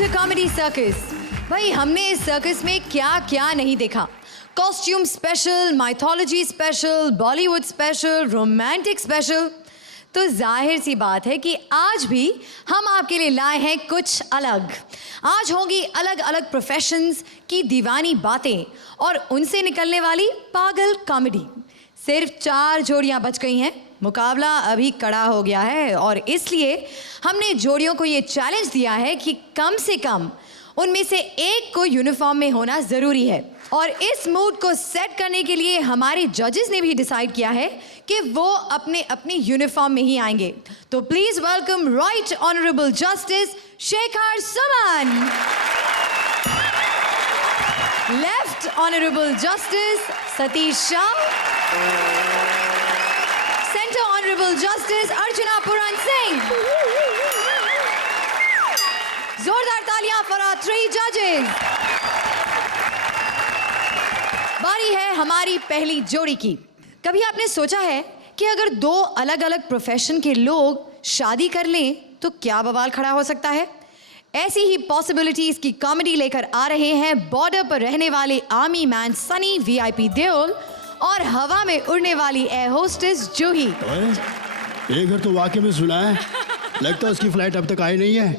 To comedy circus. भाई हमने इस सर्कस में क्या क्या नहीं देखा। Costume special, mythology special, Bollywood special, romantic special. तो जाहिर सी बात है कि आज भी हम आपके लिए लाए हैं कुछ अलग। आज होंगी अलग अलग प्रोफेशंस की दीवानी बातें और उनसे निकलने वाली पागल कॉमेडी। सिर्फ 4 जोड़ियां बच गई हैं, मुकाबला अभी कड़ा हो गया है और इसलिए हमने जोड़ियों को ये चैलेंज दिया है कि कम से कम उनमें से एक को यूनिफॉर्म में होना ज़रूरी है। और इस मूड को सेट करने के लिए हमारे जजेस ने भी डिसाइड किया है कि वो अपने अपनी यूनिफॉर्म में ही आएंगे। तो please welcome right honourable justice Shekhar Suman, left honourable justice Satish Shah, centre honourable justice Archana Puran Singh. जोरदार तालियां फॉर आवर 3 जजेस। बारी है हमारी पहली जोड़ी की। कभी आपने सोचा है कि अगर 2 अलग अलग प्रोफेशन के लोग शादी कर लें तो क्या बवाल खड़ा हो सकता है? ऐसी ही पॉसिबिलिटीज की कॉमेडी लेकर आ रहे हैं बॉर्डर पर रहने वाले army man Sunny VIP Deol और हवा में उड़ने वाली एयर होस्टेस जूही। ये घर तो वाकई में सुना है, लगता है उसकी फ्लाइट अब तक आई नहीं है।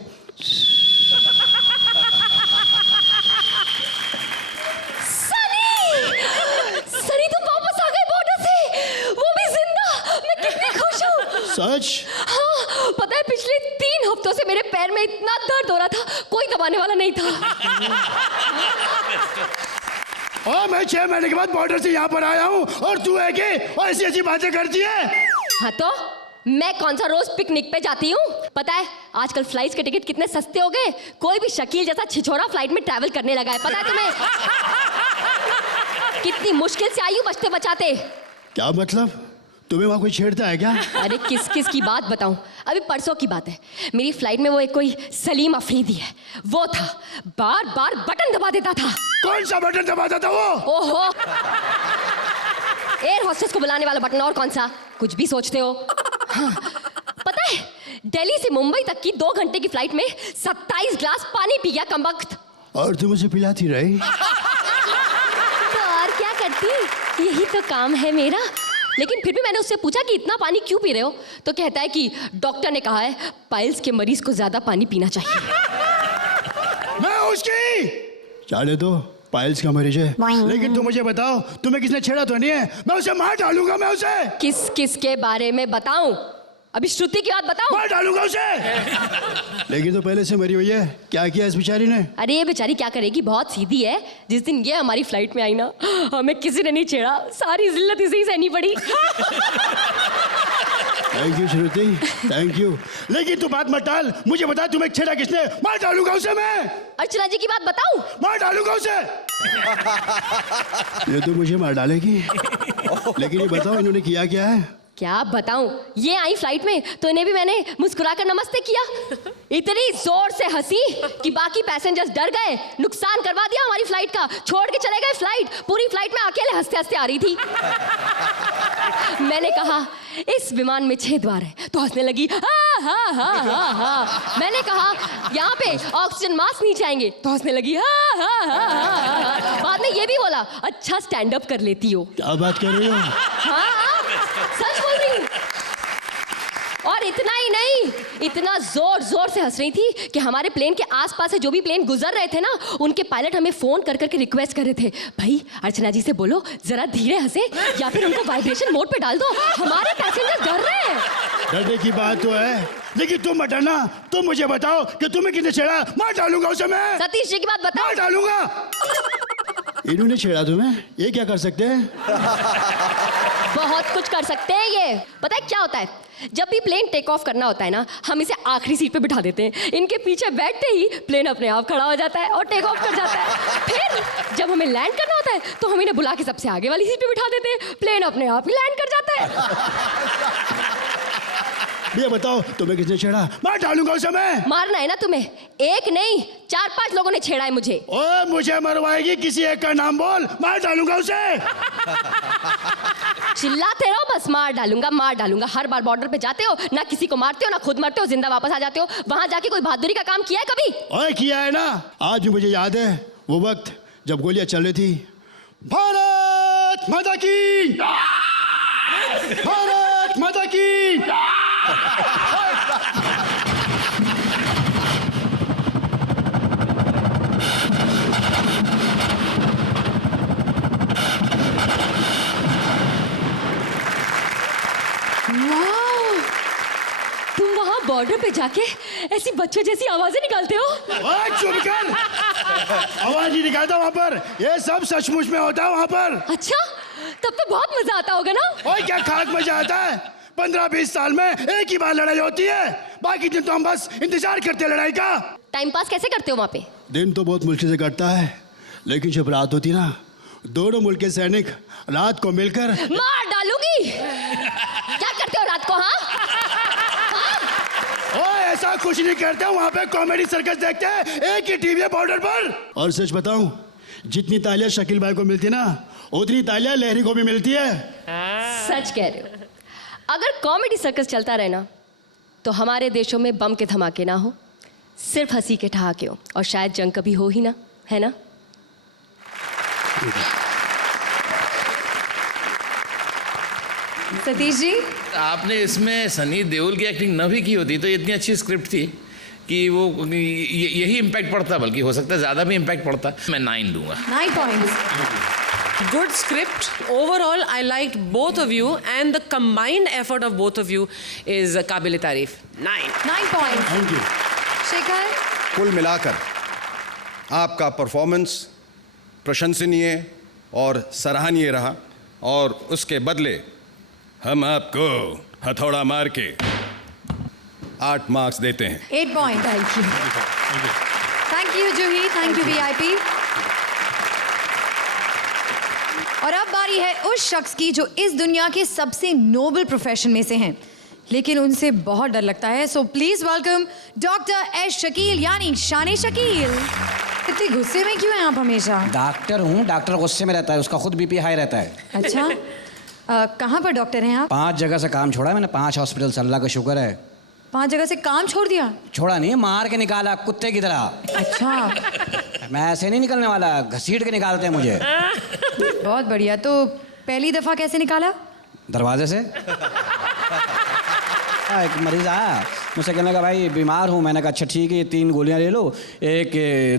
सनी तुम वापस आ गए बॉर्डर से, वो भी जिंदा। मैं कितनी खुश हूँ। सच? हाँ, पता है पिछले 3 हफ्तों से मेरे पैर में इतना दर्द हो रहा था, कोई दबाने वाला नहीं था। और मैं 6 महीने के बाद बॉर्डर से यहाँ पर आया हूँ और तू है कि ऐसी ऐसी बातें करती है। हाँ तो मैं कौन सा रोज पिकनिक पे जाती हूँ? पता है आजकल फ्लाइट्स के टिकट कितने सस्ते हो गए। कोई भी शकील जैसा छिछोरा फ्लाइट में ट्रैवल करने लगा है। पता है तुम्हें कितनी मुश्किल से आई हूँ बचते बचाते। क्या मतलब? तुम्हें वहाँ कोई छेड़ता है क्या? अरे किस किस की बात बताऊं। अभी परसों की बात है, मेरी फ्लाइट में वो एक कोई सलीम अफरीदी है, वो था बार बार बटन दबा देता था। कौन सा बटन दबाता था वो? ओहो, एयर होस्टेस को बुलाने वाला बटन। और कौन सा? कुछ भी सोचते हो। हाँ, पता है दिल्ली से मुंबई तक की 2 घंटे की फ्लाइट में 27 ग्लास पानी पी गया कमबख्त। और तुम मुझे पिलाती रही? तो और क्या करती, यही तो काम है मेरा। लेकिन फिर भी मैंने उससे पूछा कि इतना पानी क्यों पी रहे हो, तो कहता है कि डॉक्टर ने कहा है पाइल्स के मरीज को ज्यादा पानी पीना चाहिए। मैं उसकी चाले तो पाइल्स का मरीज है, लेकिन तुम मुझे बताओ तुम्हें किसने छेड़ा तो नहीं है? मैं उसे मार डालूंगा। मैं उसे किस किस के बारे में बताऊं? अभी श्रुति की बात बताऊं? मार डालूंगा उसे। लेकिन तो पहले से मरी हुई है, क्या किया इस बेचारी ने? अरे ये बेचारी क्या करेगी, बहुत सीधी है। जिस दिन ये हमारी फ्लाइट में आई ना, हमें किसी ने नहीं छेड़ा, सारी जिल्लत इसे ही सहनी पड़ी। Thank you Shruti, thank you. लेकिन तू बात मत टाल, मुझे बता तुम्हें छेड़ा किसने? मार डालूंगा उसे मैं। अर्चना जी की बात बताऊं? मार डालूंगा उसे। ये तो मुझे मार डालेगी, लेकिन ये बताओ इन्होंने किया क्या है? क्या बताऊं, ये आई फ्लाइट में तो इन्हें भी मैंने मुस्कुराकर नमस्ते किया। इतनी जोर से हंसी कि बाकी पैसेंजर्स डर गए, नुकसान करवा दिया हमारी फ्लाइट का, छोड़ के चले गए फ्लाइट। पूरी फ्लाइट में अकेले हंसते हंसते आ रही थी। मैंने कहा इस विमान में 6 द्वार है, तो हंसने लगी। हाँ हाँ हाँ हाँ हाँ। मैंने कहा यहाँ पे ऑक्सीजन मास्क नीचे आएंगे, तो हंसने लगी। हाँ हाँ हाँ हाँ। बाद में ये भी बोला अच्छा स्टैंड अप कर लेती हो। क्या बात कर रही हो? हाँ सच बोल रही। और इतना ही नहीं, इतना जोर जोर से हंस रही थी कि हमारे प्लेन के आसपास से जो भी प्लेन गुजर रहे थे ना, उनके पायलट हमें फोन कर करके रिक्वेस्ट कर रहे थे, भाई अर्चना जी से बोलो जरा धीरे हंसे या फिर उनको वाइब्रेशन मोड पे डाल दो, हमारे पैसेंजर डर रहे हैं। डरने की बात तो है, लेकिन तुम मत डरना। तुम मुझे बताओ कि तुम्हें किसने छेड़ा? मार डालूंगा उसे मैं। सतीश जी की बात बताओ। मार डालूंगा। इन्होंने छेड़ा तुम्हें? ये क्या कर सकते हैं? बहुत कुछ कर सकते हैं ये। पता है क्या होता है, जब भी प्लेन टेक ऑफ करना होता है ना, हम इसे आखिरी सीट पे बिठा देते हैं। इनके पीछे बैठते ही प्लेन अपने आप खड़ा हो जाता है और टेक ऑफ कर जाता है। फिर जब हमें लैंड करना होता है तो हम इन्हें बुला के सबसे आगे वाली सीट पे बिठा देते हैं, प्लेन अपने आप ही लैंड कर जाता है। ये बताओ तुम्हें किसने छेड़ा? मार डालूंगा उसे मैं। मारना है ना तुम्हें? एक नहीं 4-5 लोगों ने छेड़ा है मुझे। ओए मुझे मरवाएगी, किसी एक का नाम बोल, मार डालूंगा उसे। चिल्लाते रहो, बस मार डालूंगा। हर बार बॉर्डर पे जाते हो, ना किसी को मारते हो, ना खुद मरते हो, जिंदा वापस आ जाते हो। वहां जाके कोई बहादुरी का काम किया है कभी? ओए किया है ना। आज भी मुझे याद है वो वक्त जब गोलियां चल रही थी। भारत माता की, भारत माता की। तुम वहां बॉर्डर पे जाके ऐसी बच्चों जैसी आवाजें निकालते हो? ओए चुप कर, आवाज नहीं निकालता वहां पर। ये सब सचमुच में होता है वहां पर। अच्छा, तब तो बहुत मजा आता होगा ना? ओए क्या खाक मजा आता है। 15-20 साल में एक ही बार लड़ाई होती है, बाकी दिन तो हम बस इंतजार करते हैं लड़ाई का। टाइम पास कैसे करते हो वहां पे? दिन तो बहुत मुश्किल से कटता है, लेकिन जब रात होती ना, दोनों मुल्क के सैनिक रात को मिलकर मार डालूंगी। क्या करते हो रात को? हाँ, ओए ऐसा कुछ नहीं करते, वहाँ पे कॉमेडी सर्कस देखते हैं एक ही टीवी है बॉर्डर पर। और सच बताऊं, जितनी तालियां शकील भाई को मिलती ना, उतनी तालियां लहरी को भी मिलती है। सच कह रहे हो। अगर कॉमेडी सर्कस चलता रहे ना, तो हमारे देशों में बम के धमाके ना हो, सिर्फ हंसी के ठहाके हो, और शायद जंग कभी हो ही ना, है ना? सतीश जी, आपने इसमें सनी देओल की एक्टिंग न भी की होती तो इतनी अच्छी स्क्रिप्ट थी कि वो यही इम्पैक्ट पड़ता, बल्कि हो सकता है ज़्यादा भी इम्पैक्ट पड़ता। मैं 9 दूंगा। 9 points. Good script. Overall, I liked both of you, and the combined effort of both of you is काबिल तारीफ. 9. 9 points. Thank you. शेखर, कुल मिलाकर आपका परफॉर्मेंस प्रशंसनीय और सराहनीय रहा, और उसके बदले हम आपको हथौड़ा मार के 8 मार्क्स देते हैं। 8 points. Thank you Juhi, thank you VIP. और अब बारी है उस शख्स की जो इस दुनिया के सबसे नोबल प्रोफेशन में से हैं, लेकिन उनसे बहुत डर लगता है। So please welcome doctor S Shakeel, यानी शान शकील। इतने गुस्से में क्यों हैं आप हमेशा? डॉक्टर हूँ, डॉक्टर गुस्से में रहता है, उसका खुद बीपी हाई रहता है। अच्छा, कहाँ पर डॉक्टर हैं आप? 5 जगह से काम छोड़ा है मैंने, 5 हॉस्पिटल से, अल्लाह का शुक्र है। 5 जगह से काम छोड़ दिया? छोड़ा नहीं, मार के निकाला कुत्ते की तरह। अच्छा, मैं ऐसे नहीं निकलने वाला, घसीट के निकालते हैं मुझे। बहुत बढ़िया। तो पहली दफा कैसे निकाला? दरवाजे से। एक मरीज आया, मुझसे कहने का भाई बीमार हूँ। मैंने कहा अच्छा ठीक है, ये 3 गोलियाँ ले लो, एक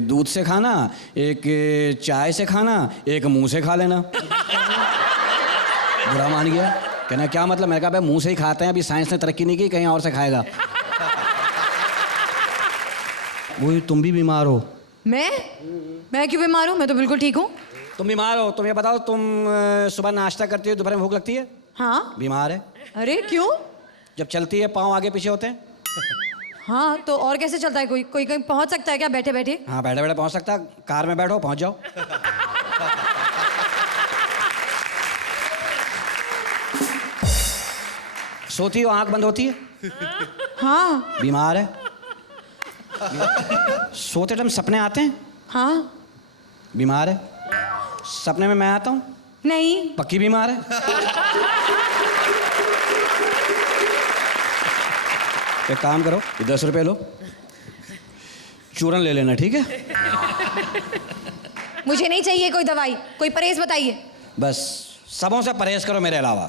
दूध से खाना, एक चाय से खाना, एक मुंह से खा लेना। बुरा मान गया, कहना क्या मतलब? मैंने कहा भाई मुंह से ही खाते हैं, अभी साइंस ने तरक्की नहीं की, कहीं और से खाएगा। वो तुम भी बीमार हो। मैं क्यों बीमार हूँ? मैं तो बिल्कुल ठीक हूँ। तुम बीमार हो, तुम ये बताओ, तुम सुबह नाश्ता करती हो, दोपहर में भूख लगती है? हाँ। बीमार है। अरे क्यों? जब चलती है पाँव आगे पीछे होते हैं। हाँ, तो और कैसे चलता है? कोई कहीं पहुँच सकता है क्या बैठे बैठे? हाँ, बैठे बैठे पहुँच सकता है। कार में बैठो, पहुँच जाओ। सोती हो, आंख बंद होती है? हाँ। बीमार है। सोते टाइम सपने आते हैं? हाँ। बीमार है। सपने में मैं आता हूँ? नहीं। पक्की बीमार है। एक काम करो, ये 10 रुपए लो, चूरन ले लेना, ठीक है? मुझे नहीं चाहिए कोई दवाई, कोई परहेज बताइए। बस सबों से परहेज करो मेरे अलावा।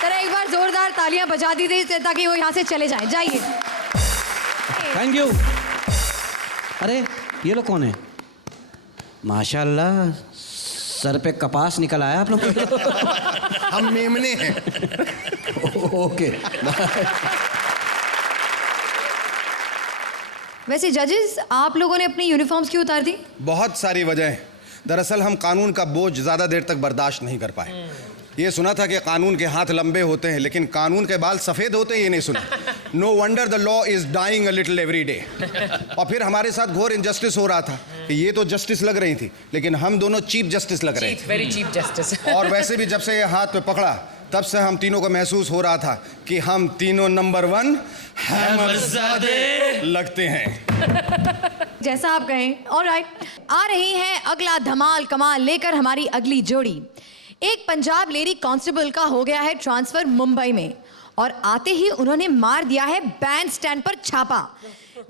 जरा एक बार जोरदार तालियां बजा दीजिए ताकि वो यहाँ से चले जाएं। जाइए। Thank you. अरे ये लोग कौन है? माशाल्लाह, सर पे कपास निकल आया आप लोग। हम मेमने हैं। ओके। वैसे जजेस, आप लोगों ने अपनी यूनिफॉर्म्स क्यों उतार दी? बहुत सारी वजह हैं। दरअसल हम कानून का बोझ ज़्यादा देर तक बर्दाश्त नहीं कर पाए। ये सुना था कि कानून के हाथ लंबे होते हैं, लेकिन कानून के बाल सफ़ेद होते हैं ये नहीं सुना। No wonder the law is dying a little every day. और फिर हमारे साथ घोर इनजस्टिस हो रहा था कि ये तो जस्टिस लग रही थी, लेकिन हम दोनों चीफ जस्टिस लग रहे थे। Very cheap justice. और वैसे भी जब से ये हाथ पे पकड़ा, तब से हम तीनों को महसूस हो रहा था कि हम तीनों नंबर 1 हैमरज़ादे लगते हैं। जैसा आप कहें। ऑलराइट, आ रही है अगला धमाल कमाल लेकर हमारी अगली जोड़ी। एक पंजाब लेडी कांस्टेबल का हो गया है ट्रांसफर मुंबई में और आते ही उन्होंने मार दिया है बैंड स्टैंड पर छापा।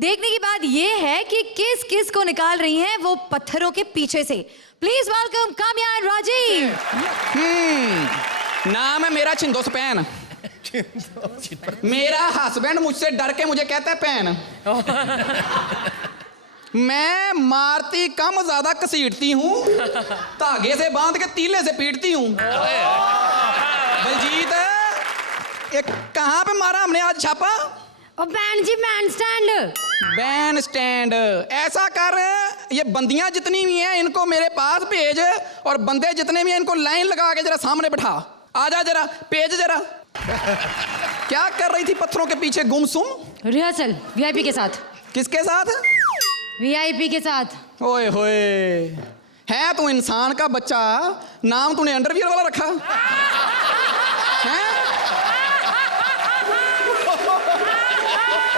देखने की बात यह है कि किस किस को निकाल रही हैं वो पत्थरों के पीछे से। Please welcome Kamya and Rajeev. नाम है मेरा छिंदो स्पैन। मेरा हस्बैंड मुझसे डर के मुझे कहता है पैन। मैं मारती कम ज्यादा घसीटती हूँ, धागे से बांध के तीले से पीटती हूँ। बलजीत, ये कहाँ पे मारा हमने आज छापा? और बैंड जी बैंड स्टैंड। Band stand. ऐसा कर, ये बंदियां जितनी भी हैं इनको मेरे पास भेज और बंदे जितने भी हैं इनको लाइन लगा के जरा सामने बैठा। आजा जरा, पेज जरा। क्या कर रही थी पत्थरों के पीछे गुमसुम? रिहर्सल वीआईपी के साथ। किसके साथ? वीआईपी के साथ। ओए होए, है तू इंसान का बच्चा, नाम तूने अंडरवियर वाला रखा है?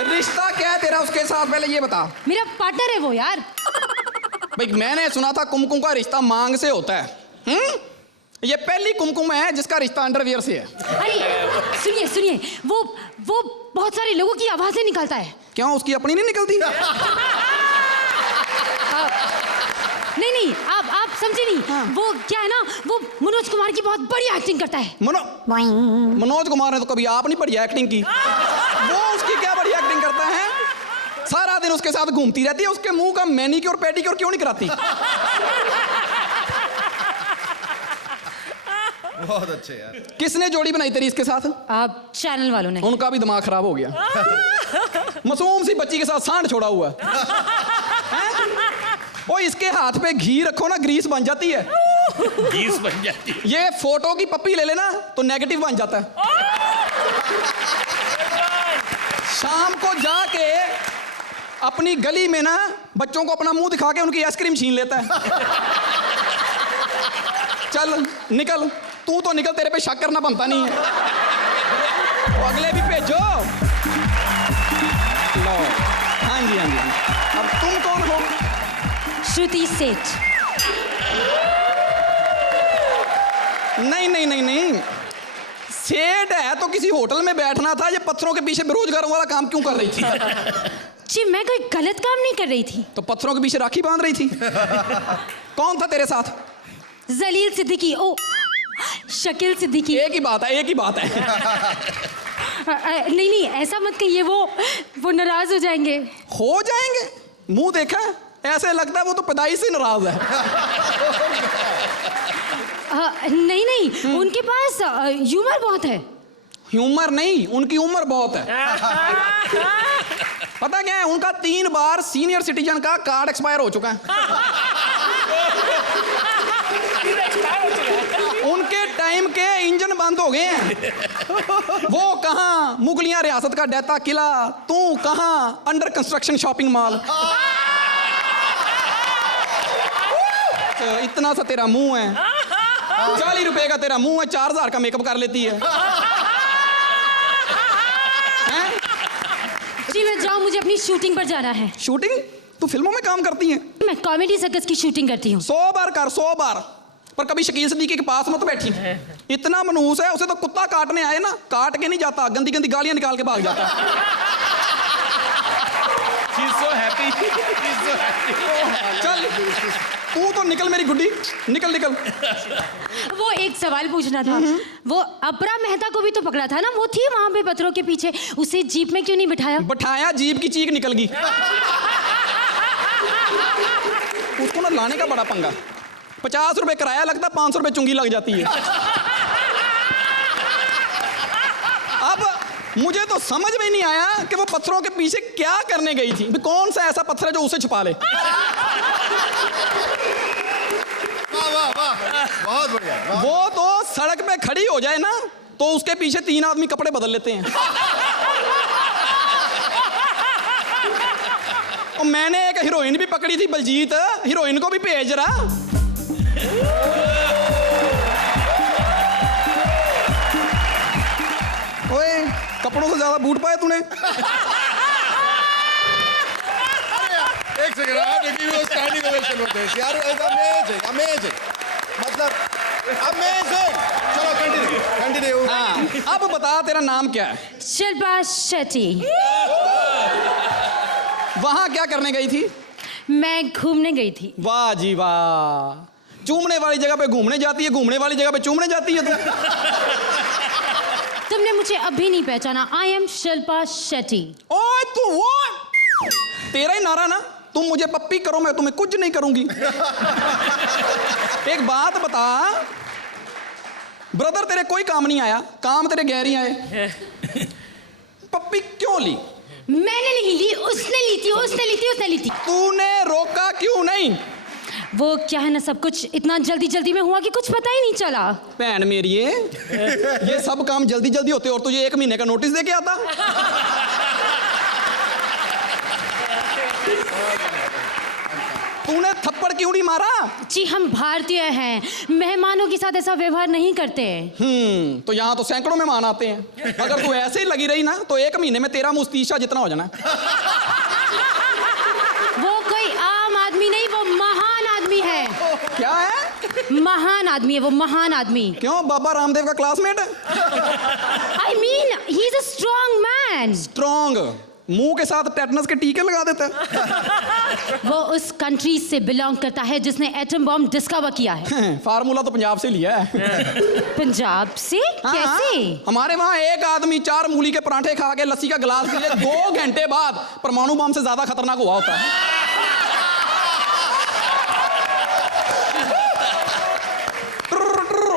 रिश्ता क्या है तेरा उसके साथ, पहले ये बता। मेरा पार्टनर है वो यार। भाई मैंने सुना था कुमकुम का रिश्ता मांग से होता है। ये पहली कुमकुम है जिसका रिश्ता अंडरवियर से है। अरे सुनिए सुनिए, वो बहुत सारे लोगों की आवाजें निकालता है। क्यों, उसकी अपनी नहीं निकलती? नहीं आप समझे नहीं। हाँ। वो क्या है ना, वो मनोज कुमार की बहुत बढ़िया एक्टिंग करता है। मनोज कुमार ने तो कभी आप नहीं बढ़िया एक्टिंग की। वो उसकी क्या बढ़िया एक्टिंग करता है? सारा दिन उसके साथ घूमती रहती है, उसके मुंह का मैनीक्योर पेडिक्योर क्यों नहीं कराती? बहुत अच्छे यार। किसने जोड़ी बनाई तेरी इसके साथ? आप चैनल वालों ने। उनका भी दिमाग खराब हो गया। मासूम सी बच्ची के साथ सांड छोड़ा हुआ है। ओ, इसके हाथ पे घी रखो ना, ग्रीस बन जाती है। गीस बन जाती है। ये फोटो की पप्पी ले लेना तो नेगेटिव बन जाता है। शाम को जाके अपनी गली में ना बच्चों को अपना मुंह दिखा के उनकी आइसक्रीम छीन लेता है। चल निकल, तू तो निकल, तेरे पे शक करना बनता नहीं है। तो अगले भी भेजो। लो, हाँ जी हाँ जी। अब तुम कौन हो? श्रुति सेठ। नहीं, सेठ है तो किसी होटल में बैठना था। ये पत्थरों के पीछे बेरोजगारों वाला काम क्यों कर रही थी? जी मैं कोई गलत काम नहीं कर रही थी। तो पत्थरों के पीछे राखी बांध रही थी। कौन था तेरे साथ? जलील सिद्दीकी। ओ शकील सिद्दीकी। एक ही बात है। नहीं ऐसा मत कहिए, वो नाराज हो जाएंगे। हो जाएंगे? मुंह देखा, ऐसे लगता है वो तो पैदाइश से नाराज है। नहीं उनके पास ह्यूमर बहुत है। ह्यूमर नहीं, उनकी उम्र बहुत है। पता क्या है, उनका 3 बार सीनियर सिटीजन का कार्ड एक्सपायर हो चुका है। उनके टाइम के इंजन बंद हो गए हैं। वो कहाँ मुगलियां रियासत का डेता किला, तू कहाँ अंडर कंस्ट्रक्शन शॉपिंग मॉल। इतना सा तेरा मुंह है, 40 रुपए का तेरा मुंह है, 4000 का मेकअप कर लेती है। जी मैं जाऊँ, मुझे अपनी शूटिंग पर जाना है। शूटिंग? तू फिल्मों में काम करती है? मैं कॉमेडी सर्कस की शूटिंग करती हूँ। 100 बार कर, 100 बार, पर कभी शकील सिद्दीकी के पास मत बैठी। इतना मनहूस है, उसे तो कुत्ता काटने आए ना, काट के नहीं जाता, गंदी गंदी गालियां निकाल के भाग जाता। She's so happy. She's so happy. चल तू तो निकल मेरी गुड्डी, निकल। वो एक सवाल पूछना था। वो अपरा मेहता को भी तो पकड़ा था ना, वो थी वहां पे पत्थरों के पीछे, उसे जीप में क्यों नहीं बिठाया? बैठाया, जीप की चीख निकल गई। उसको ना लाने का बड़ा पंगा। 50 रुपए किराया लगता, 500 रुपए चुंगी लग जाती है। अब मुझे तो समझ में नहीं आया कि वो पत्थरों के पीछे क्या करने गई थी। कौन सा ऐसा पत्थर है जो उसे छुपा ले? वाह बहुत बढ़िया। वो तो सड़क पे खड़ी हो जाए ना तो उसके पीछे 3 आदमी कपड़े बदल लेते हैं। और मैंने एक हीरोइन भी पकड़ी थी, बलजीत, हीरोइन को भी भेज रहा। ओए, कपड़ों से ज्यादा बूट पाए तूने। एक सेकंड, आप देखिए वो स्टैंडिंग ओवेशन होते हैं यार। अमेजिंग मतलब अमेजिंग। चलो कंटिन्यू। हाँ, अब बता तेरा नाम क्या है? शिल्पा शेट्टी। वहां क्या करने गई थी? मैं घूमने गई थी। वाह जी वाह, चूमने वाली जगह पे घूमने जाती है, घूमने वाली जगह पे चूमने जाती है तू। तुमने मुझे अभी नहीं पहचाना। I am Shilpa Shetty. ओए तू वो तेरा ही नारा ना, तुम मुझे पप्पी करो मैं तुम्हें कुछ नहीं करूंगी। एक बात बता ब्रदर, तेरे कोई काम नहीं आया, काम तेरे गैर ही आए। पप्पी क्यों ली? मैंने नहीं ली, उसने ली थी, उसने ली थी, उसने ली थी। तूने रोका क्यों नहीं? वो क्या है ना, सब कुछ इतना जल्दी जल्दी में हुआ कि कुछ पता ही नहीं चला। बहन मेरी ये सब काम जल्दी जल्दी होते और तुझे 1 महीने का नोटिस दे के आता। तूने थप्पड़ क्यों नहीं मारा? जी हम भारतीय हैं, मेहमानों के साथ ऐसा व्यवहार नहीं करते। तो यहाँ तो सैकड़ों मेहमान आते हैं। अगर तू ऐसे ही लगी रही ना तो 1 महीने में तेरा मुस्तीशा जितना हो जाना। वो कोई आम आदमी नहीं, वो महान आदमी है। क्या है? महान आदमी है वो, महान आदमी। क्यों, बाबा रामदेव का classmate? I mean he is a strong man. Strong? मुंह के साथ टेटनस के टीके लगा देता है। वो उस कंट्री से बिलोंग करता है जिसने एटम बॉम्ब डिस्कवर किया है। फार्मूला तो पंजाब से लिया है। पंजाब से? हाँ, कैसे? हमारे वहाँ एक आदमी 4 मूली के पराठे खा के लस्सी का गिलास पी ले 2 घंटे बाद परमाणु बम से ज्यादा खतरनाक हुआ होता है।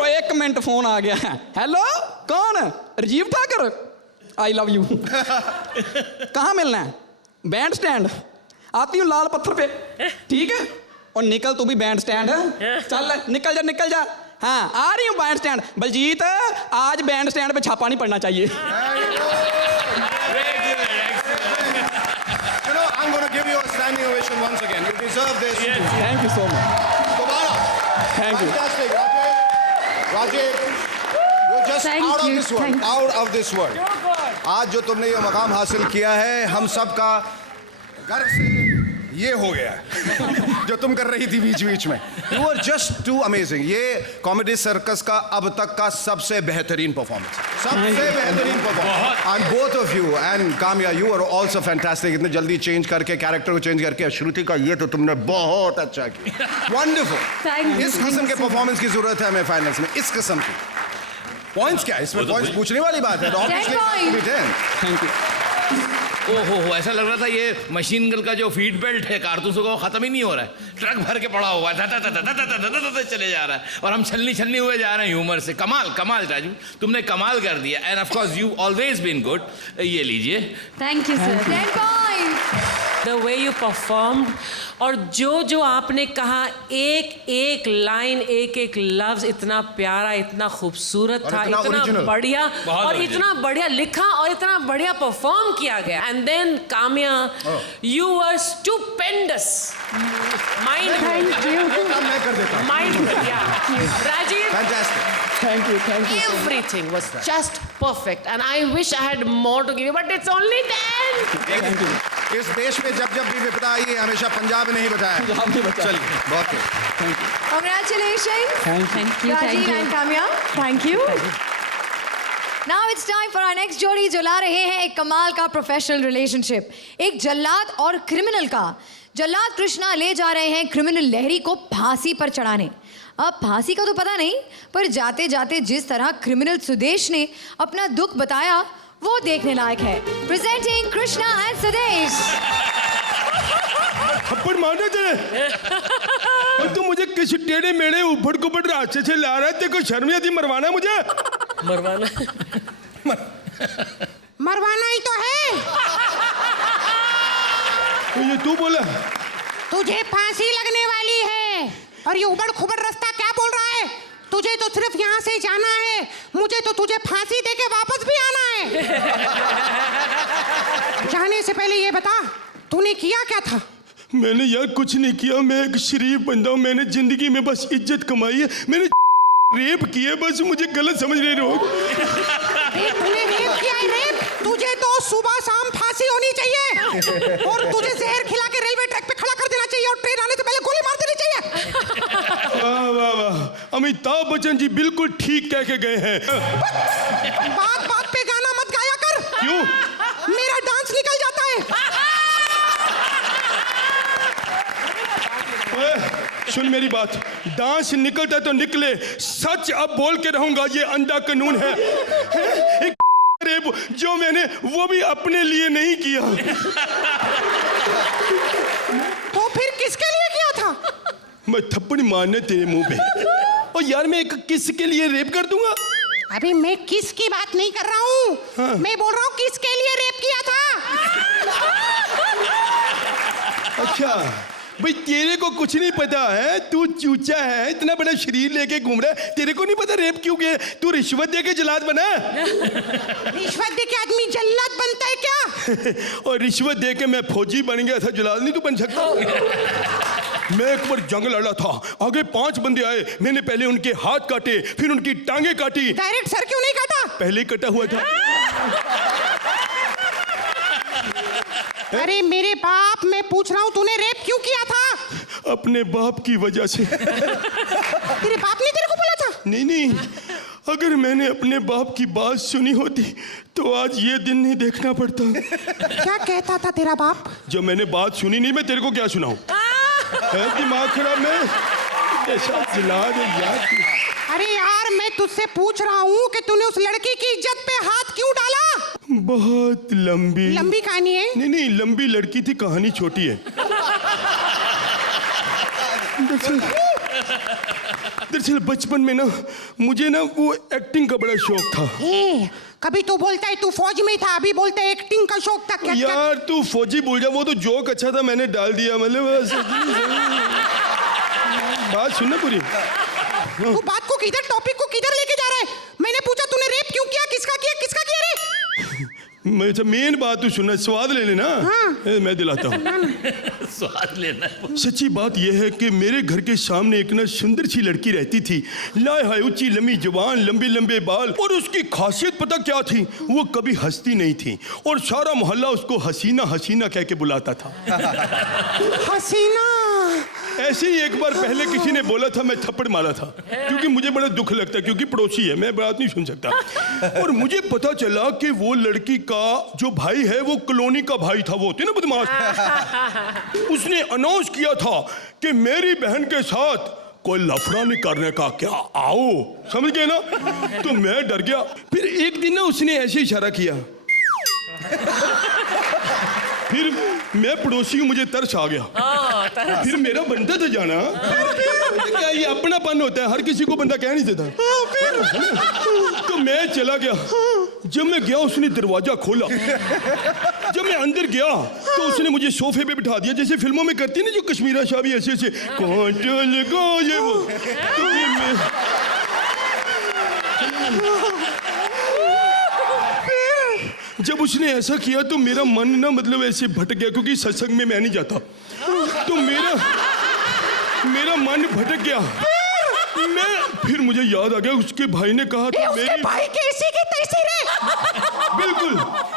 1 मिनट फोन आ गया। हेलो, कौन? Rajeev Thakar. I love you. कहाँ मिलना है? Bandstand. आती हूँ लाल पत्थर पे, ठीक है? और निकल तू भी बैंड स्टैंड है। चल निकल जा, निकल जा। हाँ आ रही हूँ बैंड स्टैंड। बलजीत, आज बैंड स्टैंड पे छापा नहीं पड़ना चाहिए। You know, I'm going to give you a standing ovation once again. You deserve this. Thank you so much. दोबारा। Thank you. Fantastic, Rajesh. You're just Thank out of you, this world. thank you. Out of this world. आज जो तुमने ये मकाम हासिल किया है, हम सब का गर्व से ये हो गया है। जो तुम कर रही थी बीच बीच में, You were just too amazing. ये कॉमेडी सर्कस का अब तक का सबसे बेहतरीन परफॉर्मेंस, सबसे बेहतरीन performance. And both of you and Kamya, you are also fantastic. इतने जल्दी चेंज करके कैरेक्टर को चेंज करके श्रुति का ये तो तुमने बहुत अच्छा किया। Wonderful. Thank you, इस thank किस्म you के so परफॉर्मेंस की जरूरत है हमें फाइनल्स में, इस किस्म की। पॉइंट्स क्या है इसमें? पॉइंट्स पूछने वाली बात है। तो obviously it has to be 10. Thank you. हो ऐसा लग रहा था ये मशीन गन का जो फीड बेल्ट है कारतूसों का वो खत्म ही नहीं हो रहा है। ट्रक भर के पड़ा हुआ है, चले जा रहा है और हम छलनी हुए जा रहे हैं ह्यूमर से। कमाल राजू, तुमने कमाल कर दिया। And of course you always been good. ये लीजिए। Thank you sir. 10 points. The way you performed और जो आपने कहा, एक लाइन, एक लफ्ज इतना प्यारा, इतना खूबसूरत था, इतना इतना original. बढ़िया बहुत और original. इतना बढ़िया लिखा और इतना बढ़िया परफॉर्म किया गया। And then Kamya, you were stupendous. Mind thank you. काम मैं कर देता हूँ। Mind Rajeev, Fantastic. Thank you, thank you. everything was just perfect and I wish I had more to give you but it's only 10. इस देश में जब भी विपदा आई है हमेशा पंजाब ने ही बताया। पंजाब ने बताया। चलिए, बहुत ठीक। Congratulations. Thank you, Rajiv thank you. and Kamya. Thank you. Now it's time for our next जोड़ी जो ला रहे हैं एक कमाल का प्रोफेशनल रिलेशनशिप, एक जल्लाद और क्रिमिनल का। जल्लाद कृष्णा ले जा रहे हैं क्रिमिनल लहरी को फांसी पर चढ़ाने। अब फांसी का तो पता नहीं, पर जाते जाते जिस तरह क्रिमिनल सुदेश ने अपना दुख बताया वो देखने लायक है। Presenting Krishna and Sudesh. थप्पड़ मारना तेरे। और तू मुझे किस टेढ़े मेढ़े उबड़ कुबड़ रास्ते से ला रहा है? तेरे को शर्म नहीं आती मरवाना मुझे? मरवाना ही तो है। तो ये तू बोला? तुझे फांसी लगने वाली है और ये उबड़ खुबड़ रास्ता क्या बोल रहा है? तुझे तो सिर्फ यहाँ से जाना है, मुझे तो तुझे फांसी देके वापस भी आना है। जाने से पहले ये बता, तूने किया क्या था? मैंने यार कुछ नहीं किया। मैं एक शरीफ बंदा हूँ। मैंने जिंदगी में बस इज्जत कमाई है। मैंने रेप किया, बस मुझे गलत समझ रहे लोग। तूने रेप किया है? रेप? तुझे तो सुबह शाम फांसी होनी चाहिए और तुझे जहर खिला के रेलवे ट्रैक पे खड़ा कर देना चाहिए और ट्रेन आने से पहले गोली मार देनी चाहिए। वाह वाह वाह, আমি अमिताभ बच्चन जी बिल्कुल ठीक कह के गए हैं। बात बात पे गाना मत गाया कर। क्यों? मेरा डांस निकल जाता है। ओए, सुन मेरी बात, डांस निकलता तो निकले, सच अब बोल के रहूंगा, ये अंधा कानून है। एक रेप जो मैंने वो भी अपने लिए नहीं किया। तो फिर किसके लिए किया था? मैं थप्पड़ मारने तेरे मुंह पे। और यार मैं एक किस के लिए रेप कर दूंगा? अभी मैं किस की बात नहीं कर रहा हूँ। हाँ। मैं बोल रहा हूँ किसके लिए रेप किया था। अच्छा भाई, तेरे को कुछ नहीं पता है, तू चूचा है, इतना बड़ा शरीर लेके घूम रहा है, तेरे को नहीं पता रेप क्यों किया? तू रिश्वत दे के जल्लाद बना। रिश्वत दे के आदमी जल्लाद बनता है क्या? और रिश्वत दे के मैं फौजी बन गया था, जल्लाद नहीं तू बन सकता। मैं एक बार जंग लड़ा था, आगे 5 बंदे आए, मैंने पहले उनके हाथ काटे, फिर उनकी टांगे काटी। डायरेक्ट सर क्यों नहीं काटा? पहले ही कटा हुआ था। अरे मेरे बाप, मैं पूछ रहा हूँ तूने रेप क्यों किया था? अपने बाप की वजह से। तेरे बाप ने तेरे को बोला था? नहीं, अगर मैंने अपने बाप की बात सुनी होती तो आज ये दिन नहीं देखना पड़ता। क्या कहता था तेरा बाप? जब मैंने बात सुनी नहीं, मैं तेरे को क्या सुनाऊं? है दिमाग खराब में ऐसा जिला दे यार। अरे यार, मैं तुझसे पूछ रहा हूँ कि तूने उस लड़की की इज्जत पे हाथ क्यों डाला? बहुत लंबी कहानी है। नहीं, लंबी लड़की थी, कहानी छोटी है। दरअसल बचपन में ना मुझे ना वो एक्टिंग का बड़ा शौक था। कभी तू बोलता है तू फौज में था, अभी बोलता है एक्टिंग का शौक था। क्या यार तू फौजी बोल जा, वो तो जोक अच्छा था, मैंने डाल दिया। मतलब बात सुनना पूरी। तू बात को किधर, टॉपिक को किधर लेके जा रहा है? मैंने पूछा तूने रेप क्यों किया, किसका किया रे? मेन बात तू सुनना, स्वाद ले लेना। हाँ। मैं दिलाता हूँ। स्वाद लेना। सच्ची बात यह है कि मेरे घर के सामने एक ना सुंदर सी लड़की रहती थी। लाए हाय, ऊंची लंबी जुबान, लंबे लंबे बाल, और उसकी खासियत पता क्या थी? वो कभी हंसती नहीं थी और सारा मोहल्ला उसको हसीना हसीना कह के बुलाता था। हसीना। ऐसे ही एक बार पहले किसी ने बोला था, मैं थप्पड़ मारा था, क्योंकि मुझे बड़ा दुख लगता है, क्योंकि पड़ोसी है, मैं बात नहीं सुन सकता। और मुझे पता चला कि वो लड़की का जो भाई है वो कॉलोनी का भाई था, वो होते ना बदमाश। उसने अनाउंस किया था कि मेरी बहन के साथ कोई लफड़ा नहीं करने का, क्या आओ, समझ गए ना? तो मैं डर गया। फिर एक दिन ना उसने ऐसे इशारा किया, फिर मैं पड़ोसी हूँ, मुझे तरस आ गया। फिर मेरा बनता था जाना। क्या ये अपनापन होता है, हर किसी को बंदा कह नहीं देता। तो मैं चला गया। जब मैं गया उसने दरवाजा खोला। जब मैं अंदर गया तो उसने मुझे सोफे पे बिठा दिया, जैसे फिल्मों में करती है ना जो कश्मीरा शाह भी ऐसे ऐसे कांटा लगा ये वो। तो ये मैं जब उसने ऐसा किया तो मेरा मन ना मतलब ऐसे भटक गया, क्योंकि सत्संग में मैं नहीं जाता। तो मेरा मन भटक गया। फिर मुझे याद आ गया, उसके भाई ने कहा था उसके भाई कैसी की तैसी रे। बिल्कुल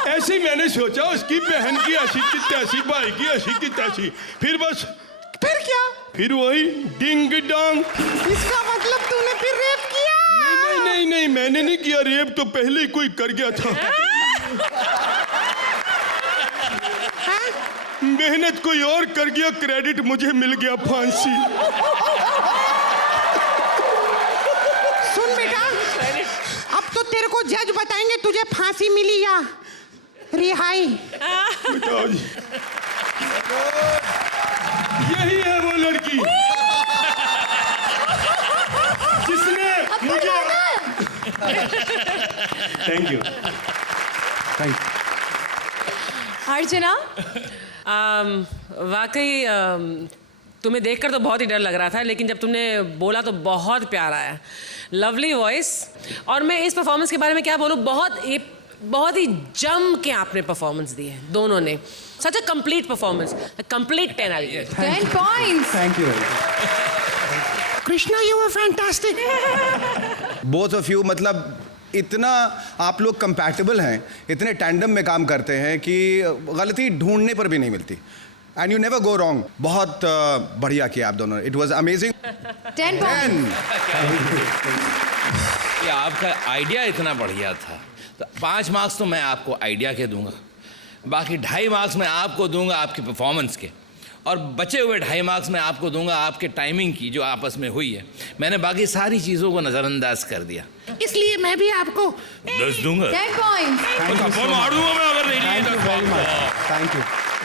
ऐसे ही मैंने सोचा, उसकी बहन की ऐसी की तैसी, भाई की ऐसी की तैसी। फिर बस, फिर क्या? फिर वही डिंग डांग। इसका मतलब तूने फिर रेप किया? नहीं, मैंने नहीं किया रेप, तो पहले ही कोई कर गया था। मेहनत कोई और कर गया, क्रेडिट मुझे मिल गया, फांसी। सुन बेटा, अब तो तेरे को जज बताएंगे तुझे फांसी मिली या रिहाई। बताओ जी, यही है वो लड़की जिसने मुझे। Thank you. अर्चना, वाकई तुम्हें देखकर तो बहुत ही डर लग रहा था, लेकिन जब तुमने बोला तो बहुत प्यार आया। Lovely voice. और मैं इस परफॉर्मेंस के बारे में क्या बोलूँ, बहुत ही जम के आपने परफॉर्मेंस दी है दोनों ने। Such a complete performance, complete 10 out of 10। 10 points. Thank you Krishna, you were fantastic. Both of you, मतलब इतना आप लोग कंपैटिबल हैं, इतने टैंडम में काम करते हैं कि गलती ढूंढने पर भी नहीं मिलती। And you never go wrong. बहुत बढ़िया किया आप दोनों, इट वॉज अमेजिंग। 10 पॉइंट। ये आपका आइडिया इतना बढ़िया था, तो 5 मार्क्स तो मैं आपको आइडिया के दूंगा, बाकी 2.5 मार्क्स मैं आपको दूंगा आपकी परफॉर्मेंस के, और बचे हुए 2.5 मार्क्स मैं आपको दूंगा आपके टाइमिंग की जो आपस में हुई है। मैंने बाकी सारी चीज़ों को नज़रअंदाज कर दिया, इसलिए मैं भी आपको 10 दूंगा। 10 पॉइंट। थप्पड़ मार दूंगा मैं अगर नहीं लिए 10 marks.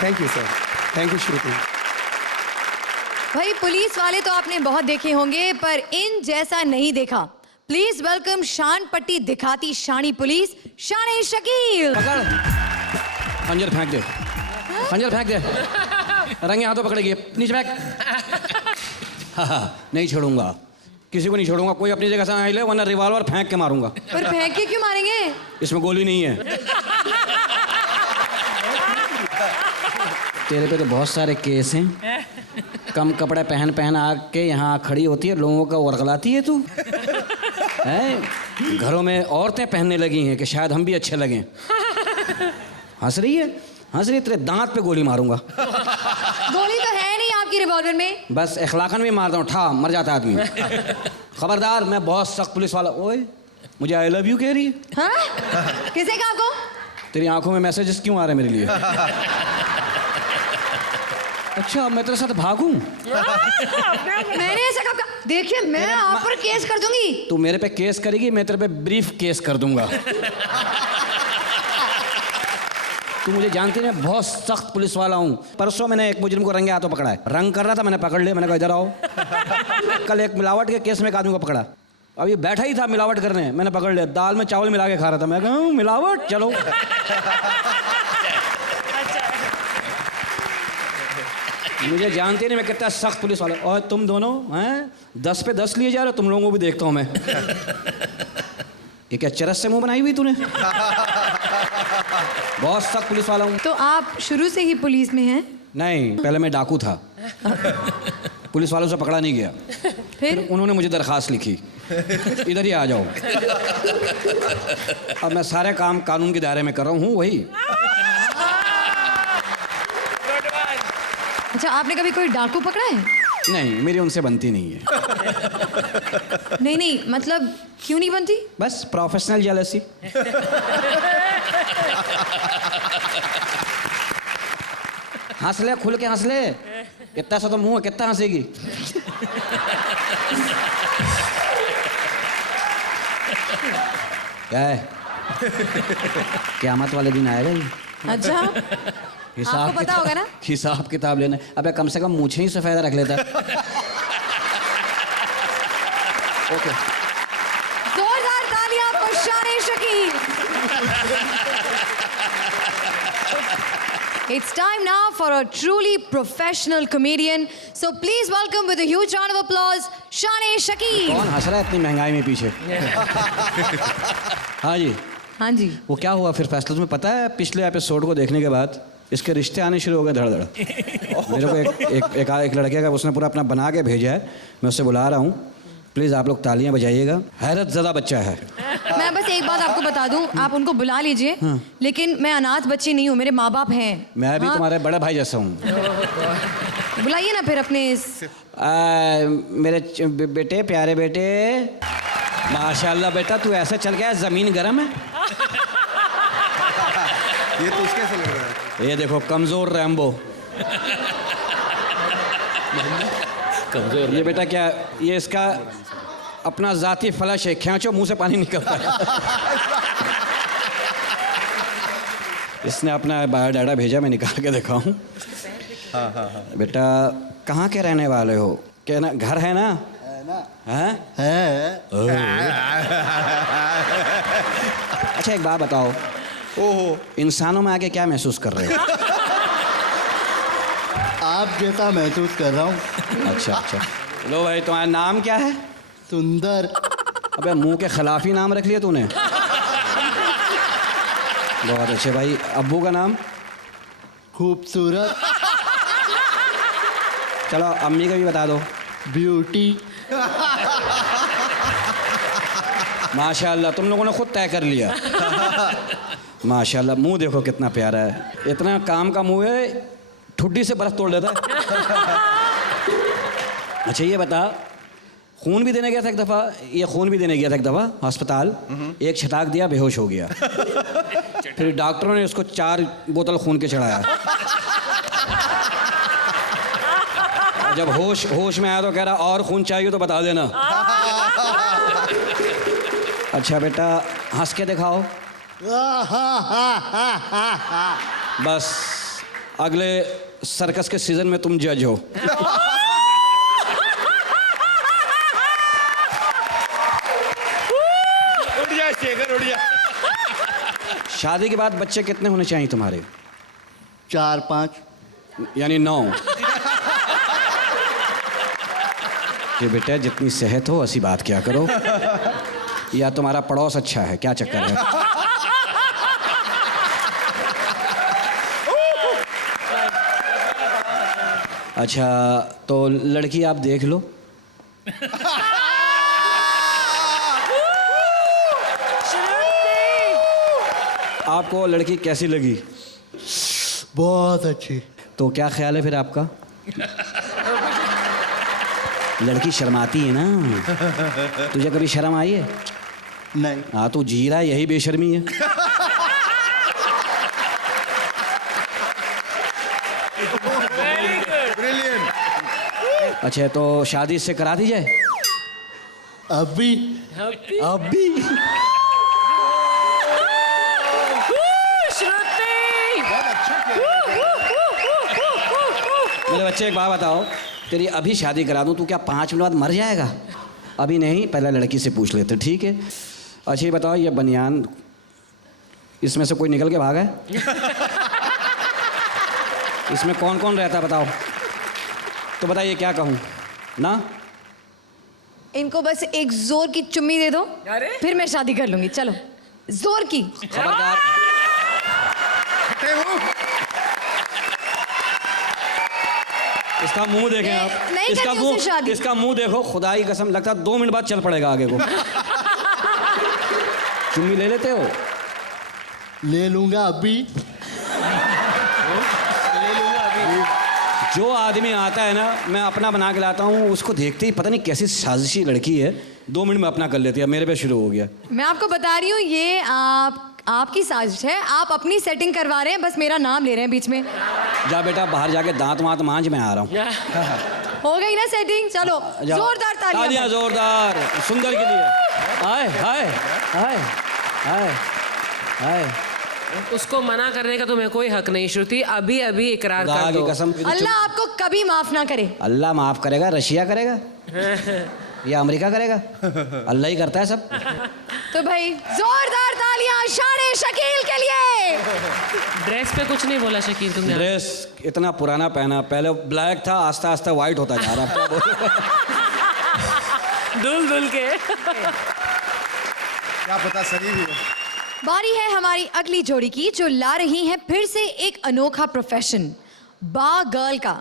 Thank you sir, thank you Shruti. भाई पुलिस वाले तो आपने बहुत देखे होंगे, पर इन जैसा नहीं देखा। प्लीज वेलकम शान पट्टी दिखाती शानी पुलिस, शान शकील। पकड़, खंजर फेंक दे, खंजर फेंक दे, रंगे हाथों पकड़ेगी, नीचे फेंक। नहीं छोड़ूंगा, किसी को नहीं छोड़ूंगा, कोई अपनी जगह से आ ले, वरना रिवॉल्वर फेंक के मारूंगा। पर फेंक के क्यों मारेंगे? इसमें गोली नहीं है। तेरे पे तो बहुत सारे केस हैं, कम कपड़े पहन पहन आके यहाँ खड़ी होती है, लोगों का वर्गलाती है तू है। घरों में औरतें पहनने लगी हैं कि शायद हम भी अच्छे लगें। हंस रही है, हंस रही है, तेरे दांत पे गोली मारूंगा। गोली तो है नहीं आपकी रिवॉल्वर में। बस इखलाकन भी मारता हूँ, ठा मर जाता आदमी। खबरदार, मैं बहुत सख्त पुलिस वाला। ओए, मुझे आई लव यू कह रही है। हाँ? किसे कहा आपको? तेरी आंखों में मैसेजेस क्यों आ रहे हैं मेरे लिए? अच्छा, मैं तेरे साथ भागूं? मैंने ऐसा कब कहा? देखिए मैं आप पर केस कर दूंगी। तू मेरे पे केस करेगी, मैं तेरे पे ब्रीफ केस कर दूंगा। तू मुझे जानती है, मैं बहुत सख्त पुलिस वाला हूँ। परसों मैंने एक मुजरिम को रंगे हाथों पकड़ा है, रंग कर रहा था, मैंने पकड़ लिया, मैंने कहा इधर आओ। कल एक मिलावट के केस में एक आदमी को पकड़ा, अब ये बैठा ही था मिलावट करने, मैंने पकड़ लिया, दाल में चावल मिला के खा रहा था। मैं कहा मिलावट, चलो। मुझे जानते नहीं मैं कितना सख्त पुलिस वाला। और तुम दोनों हैं 10 पे 10 लिए जा रहे हो, तुम लोगों को भी देखता हूँ मैं। ये क्या चरस से मुंह बनाई हुई तूने? बहुत सख्त पुलिस वाला हूँ। तो आप शुरू से ही पुलिस में हैं? नहीं, पहले मैं डाकू था, पुलिस वालों से पकड़ा नहीं गया, फिर उन्होंने मुझे दरखास्त लिखी, इधर ही आ जाओ। अब मैं सारे काम कानून के दायरे में कर रहा हूँ, वही। अच्छा, आपने कभी कोई डाकू पकड़ा है? नहीं, मेरी उनसे बनती नहीं है। नहीं, मतलब क्यों नहीं बनती? बस प्रोफेशनल जेलसी। हंस ले, खुल के हंस ले, कितना सा तो मुंह है, कितना हंसेगी? क्या है? क़यामत वाले दिन आएगा ये। अच्छा, आपको पता होगा ना? हिसाब किताब लेना। अबे कम से कम मुझे ही सफेद रख लेता। ओके, जोरदार तालियां पर शान Shakeel. It's time now for a truly professional comedian. So please welcome with a huge round of applause, Shane Shakeel. कौन हंस रहा है इतनी महंगाई में पीछे? हाँ जी, हाँ जी। वो क्या हुआ फिर फैसला तुम्हें पता है? पिछले एपिसोड को देखने के बाद इसके रिश्ते आने शुरू हो गए धड़ धड़। मेरे को एक लड़के का उसने पूरा अपना बना के भेजा है, मैं उससे बुला रहा हूँ, प्लीज़ आप लोग तालियां बजाइएगा। हैरत ज़दा बच्चा है। मैं बस एक बात आपको बता दूं, आप उनको बुला लीजिए, लेकिन मैं अनाथ बच्ची नहीं हूँ, मेरे माँ बाप हैं। मैं भी हाँ? तुम्हारे बड़े भाई जैसा हूँ। बुलाइए ना फिर अपने मेरे बेटे, प्यारे बेटे, माशाल्लाह बेटा, तू ऐसे चल गया, ज़मीन गर्म है। ये तो उसके से लग रहा है। ये देखो कमज़ोर रैम्बो। ये बेटा क्या, ये इसका अपना ज़ाती फ्लश है, खींचो मुंह से पानी निकलता है। इसने अपना बायोडाटा भेजा, मैं निकाल के देखा हूँ। बेटा कहाँ के रहने वाले हो? क्या ना घर है ना? हैं? अच्छा एक बात बताओ, ओहो, इंसानों में आके क्या महसूस कर रहे हो? आप जैसा महसूस कर रहा हूँ। अच्छा अच्छा, लो भाई, तुम्हारा नाम क्या है? सुंदर। अबे मुंह के खिलाफ ही नाम रख लिया तूने। बहुत अच्छे भाई। अब्बू का नाम? खूबसूरत। चलो अम्मी का भी बता दो। ब्यूटी। माशाल्लाह, तुम लोगों ने खुद तय कर लिया। माशाल्लाह, मुंह देखो कितना प्यारा है, इतना काम का मुंह है, ठुड्डी से बर्फ तोड़ देता है। अच्छा ये बता, खून भी देने गया था एक दफ़ा, ये खून भी देने गया था एक दफ़ा अस्पताल। एक छटाक दिया, बेहोश हो गया। फिर डॉक्टरों ने उसको 4 बोतल खून के चढ़ाया। और जब होश में आया तो कह रहा और खून चाहिए तो बता देना। अच्छा बेटा हंस के दिखाओ। बस अगले सर्कस के सीजन में तुम जज हो। उड़ जा शेखर, उड़ जा। शादी के बाद बच्चे कितने होने चाहिए तुम्हारे? 4-5। यानी 9। ये बेटा जितनी सेहत हो ऐसी बात क्या करो। या तुम्हारा पड़ोस अच्छा है, क्या चक्कर है? अच्छा तो लड़की आप देख लो। आपको लड़की कैसी लगी? बहुत अच्छी। तो क्या ख्याल है फिर आपका? लड़की शर्माती है ना। तुझे कभी शर्म आई है? नहीं। हाँ तू जी रहा है, यही बेशर्मी है। अच्छा तो शादी इससे करा दी जाए? अभी अभी? मेरे बच्चे एक बात बताओ, तेरी अभी शादी करा दूं, तू क्या 5 मिनट बाद मर जाएगा? अभी नहीं, पहले लड़की से पूछ लेते, ठीक है? अच्छा ये बताओ, ये बनियान इसमें से कोई निकल के भागा है? इसमें कौन कौन रहता है बताओ? तो बताइए क्या कहूँ ना? इनको बस एक जोर की चुम्मी दे दो, फिर मैं शादी कर लूंगी। चलो जोर की। खबरदार। इसका मुंह देखें आप। नहीं इसका करनी उससे शादी। मुंह, इसका मुंह देखो, खुदा की कसम लगता है 2 मिनट बाद चल पड़ेगा आगे को। चुम्मी ले लेते हो? ले लूंगा अभी। जो आदमी आता है ना, मैं अपना बना के लाता हूँ, उसको देखते ही पता नहीं कैसी साजिशी लड़की है, 2 मिनट में अपना कर लेती है। मेरे पे शुरू हो गया। मैं आपको बता रही हूँ ये आपकी साजिश है। आप अपनी सेटिंग करवा रहे हैं, बस मेरा नाम ले रहे हैं बीच में। जा बेटा बाहर जाके दांत वांत मांझ, मैं आ रहा हूँ। हो गई ना सेटिंग? चलो जोरदार तालियां। जोरदार सुंदर के लिए। हाय हाय हाय हाय हाय। उसको मना करने का तुम्हें कोई हक नहीं श्रुति। अभी अभी इकरार खुदा कर की दो। कसम। अल्लाह आपको कभी माफ ना करे। अल्लाह माफ करेगा? रशिया करेगा या अमेरिका करेगा? अल्लाह ही करता है सब। तो भाई जोरदार तालियां शान शकील के लिए। ड्रेस पे कुछ नहीं बोला शकील तुमने? ड्रेस इतना पुराना पहना, पहले ब्लैक था, आस्ता आस्ता वाइट होता जा रहा है। धुल धुल के। क्या पता सही भी हो। बारी है हमारी अगली जोड़ी की, जो ला रही है फिर से एक अनोखा प्रोफेशन, बार गर्ल का।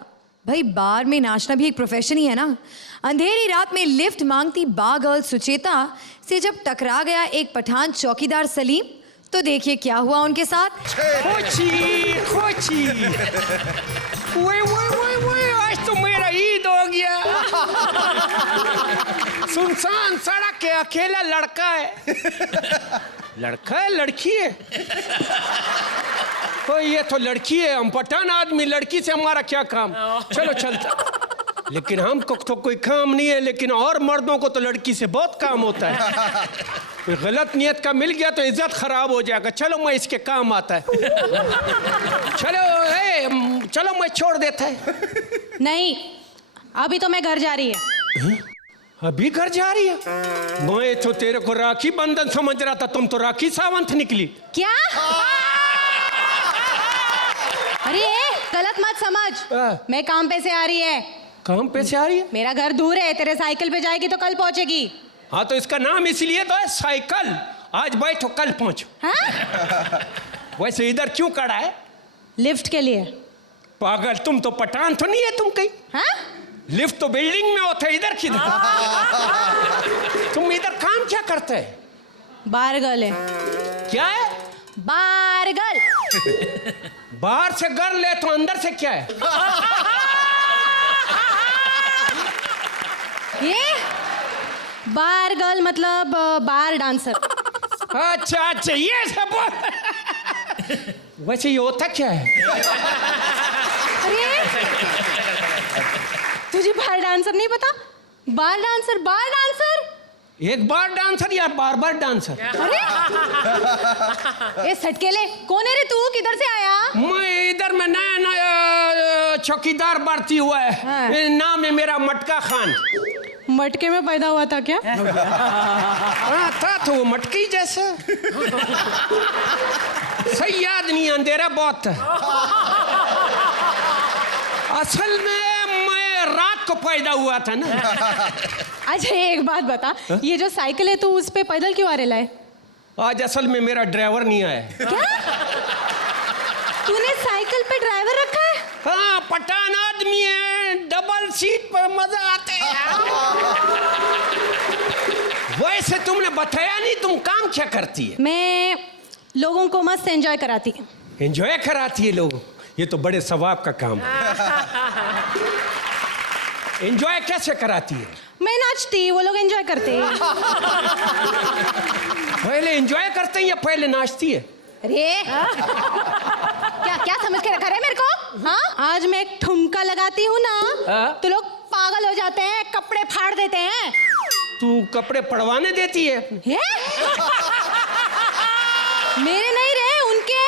भाई बार में नाचना भी एक प्रोफेशन ही है ना। अंधेरी रात में लिफ्ट मांगती बार गर्ल सुचेता से जब टकरा गया एक पठान चौकीदार सलीम, तो देखिए क्या हुआ उनके साथ। खोची खोची, वो आज तो मेरा ईद हो गया। सुनसान सड़क के अकेला लड़का है। लड़का है लड़की है? ओ ये तो लड़की है, हम पठान आदमी, लड़की से हमारा क्या काम? चलो चलता। लेकिन हमको तो कोई काम नहीं है, लेकिन और मर्दों को तो लड़की से बहुत काम होता है। कोई गलत नियत का मिल गया तो इज्जत खराब हो जाएगा। चलो मैं इसके काम आता है। चलो चलो मैं छोड़ देता है। नहीं अभी तो मैं घर जा रही है। अभी घर जा रही है? मैं तो तेरे को राखी बंधन समझ रहा था, तुम तो राखी सावंत निकली। क्या? अरे गलत मत समझ, मैं काम पे से आ रही है। काम पे से आ रही है? मेरा घर दूर है, तेरे साइकिल पे जाएगी तो कल पहुंचेगी। हाँ तो इसका नाम इसलिए तो है साइकिल। आज बैठो कल पहुंचो। हाँ? वैसे इधर क्यों खड़ा है? लिफ्ट के लिए। पागल, तुम तो पठान तो नहीं है तुम कहीं? हाँ? लिफ्ट तो बिल्डिंग में होता है, इधर किधर? तुम इधर काम क्या करते है? बार गर्ल है। क्या है? बार गर्ल। बाहर से गर्ल है तो अंदर से क्या है? ये बार गर्ल मतलब बार डांसर। अच्छा अच्छा, ये सब वैसे ये होता क्या है? अरे तुझे बार डांसर नहीं पता? बार डांसर, बार डांसर। एक बार डांसर या बार बार डांसर? अरे ये सटकेले कौन है रे तू? किधर से आया? मैं इधर में नया नया चौकीदार भर्ती हुआ है। हाँ। नाम है मेरा मटका खान। मटके में पैदा हुआ था क्या? हाँ था तो वो मटकी जैसा। सही याद नहीं, अंधेरा बहुत था। असल में मैं रात को पैदा हुआ था ना। अच्छा एक बात बता, ये जो साइकिल है तू उस पे पैदल क्यों आ रहा है? आज असल में मेरा ड्राइवर नहीं आया। क्या? तूने साइकिल पे ड्राइवर रखा है? हाँ, पठान आदमी है, डबल सीट पर मजा आते है। वैसे तुमने बताया नहीं, तुम काम क्या करती है? मैं लोगों को मस्त एंजॉय कराती। एंजॉय कराती है लोगों? ये तो बड़े सवाब का काम है। एंजॉय कैसे कराती है? मैं नाचती, वो लोग एंजॉय करते हैं। पहले एंजॉय करते हैं या पहले नाचती है? अरे क्या क्या समझ के रखा है मेरे को? हाँ, आज मैं एक ठुमका लगाती हूँ ना तो लोग पागल हो जाते हैं, कपड़े फाड़ देते हैं। तू कपड़े पड़वाने देती है? मेरे नहीं रहे, उनके।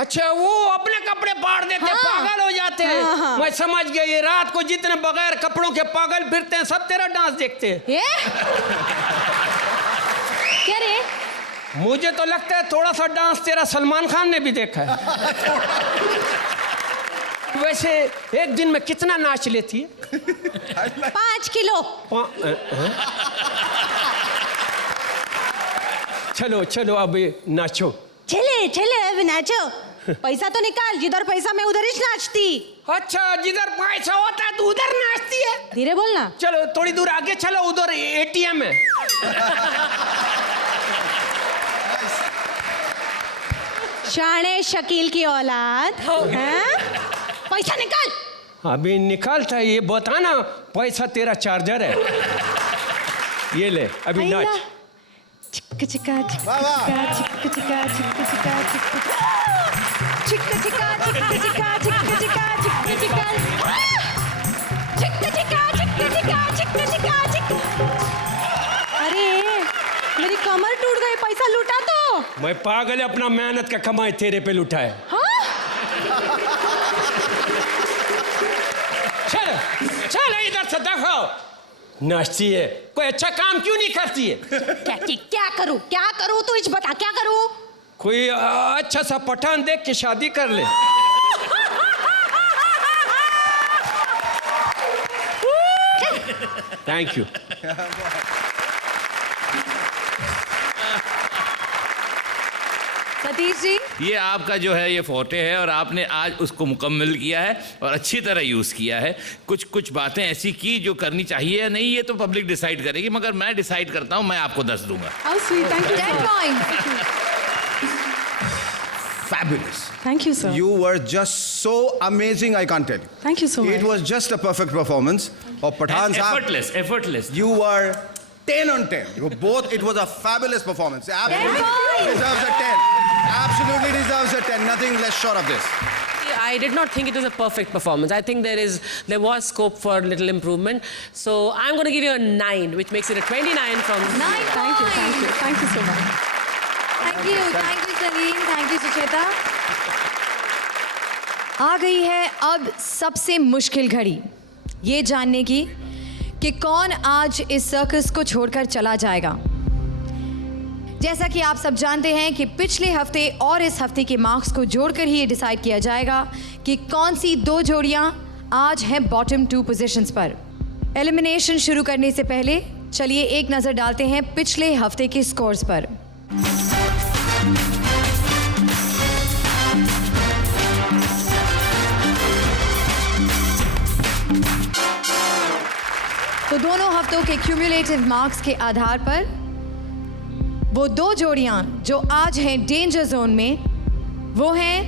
अच्छा, वो अपने कपड़े फाड़ देते हैं, पागल हो जाते हैं। हाँ। मैं समझ गया, ये रात को जितने बगैर कपड़ों के पागल फिरते हैं सब तेरा डांस देखते हैं। क्या रे? मुझे तो लगता है थोड़ा सा डांस तेरा सलमान खान ने भी देखा है। वैसे एक दिन में कितना नाच लेती है? 5 किलो। चलो चलो अब नाचो। चले चले अब नाचो। पैसा तो निकाल, जिधर पैसा मैं उधर ही नाचती। अच्छा, जिधर पैसा होता है तू उधर नाचती है? धीरे बोलना। चलो थोड़ी दूर आगे चलो, उधर एटीएम है। शाने शकील की औलाद। हाँ? पैसा निकाल। अभी निकालता है, ये बताना पैसा तेरा चार्जर है। ये ले अभी नाच। चिक्का चिक्का चिक्का चिक्का चिक्का चिक्का चिक्का चिक्का चिक्का चिक्का चिक्का चिक्का चिक्का चिक्का चिक्का चिक्का चिक्का। अरे मेरी कमर टूट गई, पैसा लूटा तो। मैं पागल है, अपना मेहनत का कमाई तेरे पे लुटा है। हाँ? चल चल इधर से देखो, नाचती है, कोई अच्छा काम क्यों नहीं करती है? क्या करूं, क्या करूं? तू इच बता, क्या करूं? कोई अच्छा सा पठान देख के शादी कर ले। Thank you. सतीश जी, ये आपका जो है ये फोटे है और आपने आज उसको मुकम्मल किया है और अच्छी तरह यूज़ किया है। कुछ कुछ बातें ऐसी की जो करनी चाहिए या नहीं, ये तो पब्लिक डिसाइड करेगी, मगर मैं डिसाइड करता हूँ, मैं आपको 10 दूंगा। How sweet, thank you. 10 points. Fabulous. Thank you, sir. You were just so amazing, I can't tell you. Thank you so much. It was just a perfect performance of Pathan Sahab. Effortless. You were 10 on 10. You were both. It was a fabulous performance. Absolutely 10 points. deserves a 10. Absolutely deserves a 10. Nothing less short of this. I did not think it was a perfect performance. I think there was scope for little improvement. So I'm going to give you a 9, which makes it a 29 from 9 Thank you, thank you, thank you so much. Thank you Salim, thank you Sucheta. आ गई है अब सबसे मुश्किल घड़ी, ये जानने की कि कौन आज इस सर्कस को छोड़कर चला जाएगा। जैसा कि आप सब जानते हैं कि पिछले हफ्ते और इस हफ्ते के मार्क्स को जोड़कर ही ये डिसाइड किया जाएगा कि कौन सी 2 जोड़ियां आज हैं बॉटम 2 पोजीशंस पर। एलिमिनेशन शुरू करने से पहले चलिए एक नज़र डालते हैं पिछले हफ्ते के स्कोर्स पर। तो दोनों हफ्तों के क्यूमुलेटिव मार्क्स के आधार पर वो 2 जोड़ियां जो आज हैं डेंजर जोन में, वो हैं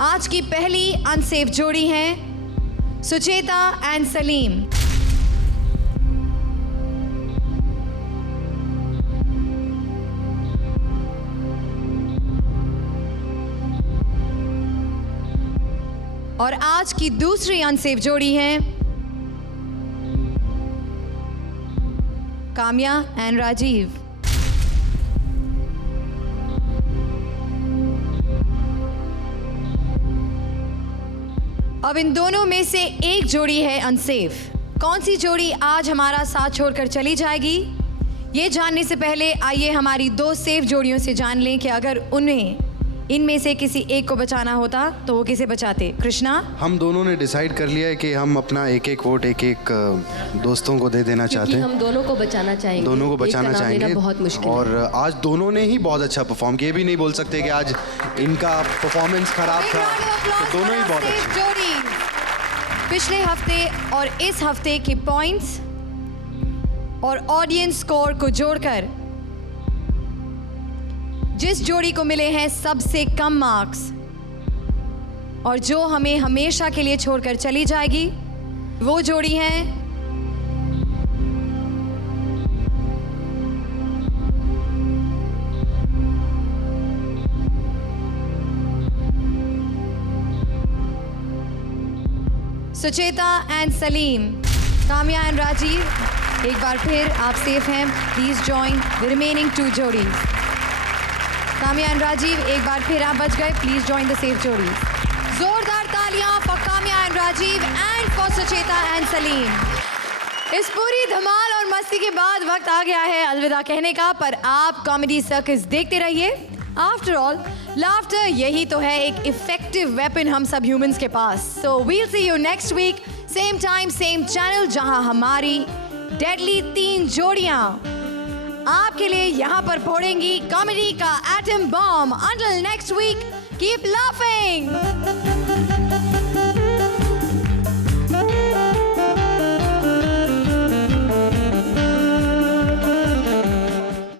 आज की पहली अनसेफ जोड़ी है सुचेता एंड सलीम। और आज की दूसरी अनसेफ जोड़ी है काम्या एंड राजीव। अब इन दोनों में से एक जोड़ी है अनसेफ। कौन सी जोड़ी आज हमारा साथ छोड़कर चली जाएगी, ये जानने से पहले आइए हमारी दो सेफ जोड़ियों से जान लें कि अगर उन्हें इनमें से किसी एक को बचाना होता तो वो किसे बचाते। कृष्णा, हम दोनों ने डिसाइड कर लिया है कि हम अपना एक एक वोट एक एक दोस्तों को दे देना चाहते हैं। हम दोनों को बचाना चाहेंगे। दोनों को बचाना चाहेंगे बहुत मुश्किल और आज दोनों ने ही बहुत अच्छा परफॉर्म किया। ये भी नहीं बोल सकते कि आज इनका परफॉर्मेंस खराब था, तो दोनों ही बहुत अच्छे। जोड़ी पिछले हफ्ते और इस हफ्ते के पॉइंट्स और ऑडियंस स्कोर को जोड़कर जिस जोड़ी को मिले हैं सबसे कम मार्क्स और जो हमें हमेशा के लिए छोड़कर चली जाएगी, वो जोड़ी है सुचेता एंड सलीम। काम्या एंड राजीव, एक बार फिर आप सेफ हैं। Please join the remaining two जोड़ीज। काम्या एंड राजीव, एक बार फिर आप बच गए। प्लीज जॉइन द सेफ जोड़ी। जोरदार तालियां for Kamya and Rajeev and for Sucheta and Salim. इस पूरी धमाल और मस्ती के बाद वक्त आ गया है अलविदा कहने का, पर आप कॉमेडी सर्कस देखते रहिए। आफ्टर ऑल लाफ्टर यही तो है एक इफेक्टिव वेपन हम सब ह्यूमंस के पास। So we'll see you next week, same time same channel, जहां हमारी डेडली 3 जोड़ियां आपके लिए यहाँ पर फोड़ेंगी कॉमेडी का atom bomb. Until next week, keep laughing.